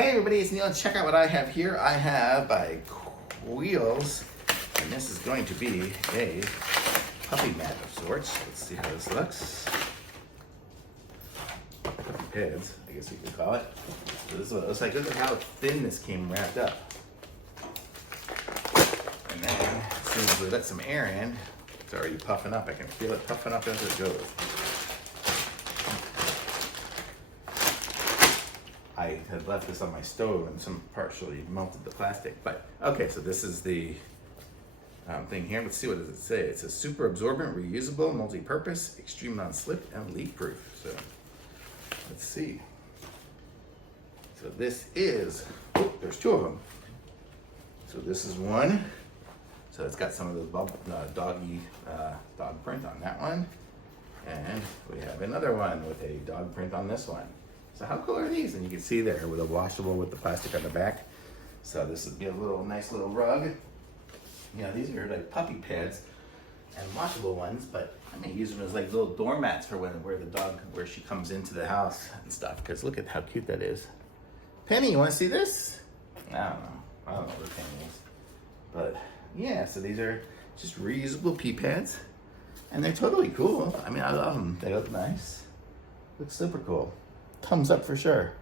Hey everybody, it's Neil. Check out what I have here. I have by Qeils, and this is going to be a puppy mat of sorts. Let's see how this looks. Puppy pads, I guess you could call it. So this is what it looks like. Look at how thin this came wrapped up. And then, as soon as we let some air in, it's already puffing up. I can feel it puffing up as it goes. I had left this on my stove and some partially melted the plastic, but okay, so this is the thing here. Let's see, what does it say? It says super absorbent, reusable, multi-purpose, extreme non-slip, and leak-proof. So let's see. So this is, oh, there's two of them. So this is one. So it's got some of the dog print on that one. And we have another one with a dog print on this one. So how cool are these? And you can see there with a washable with the plastic on the back. So this would be a nice little rug. You know, these are like puppy pads and washable ones, but I may use them as like little doormats for where she comes into the house and stuff. Because look at how cute that is. Penny, you want to see this? I don't know where Penny is. But yeah, so these are just reusable pee pads, and they're totally cool. I mean, I love them. They look nice. Look super cool. Thumbs up for sure.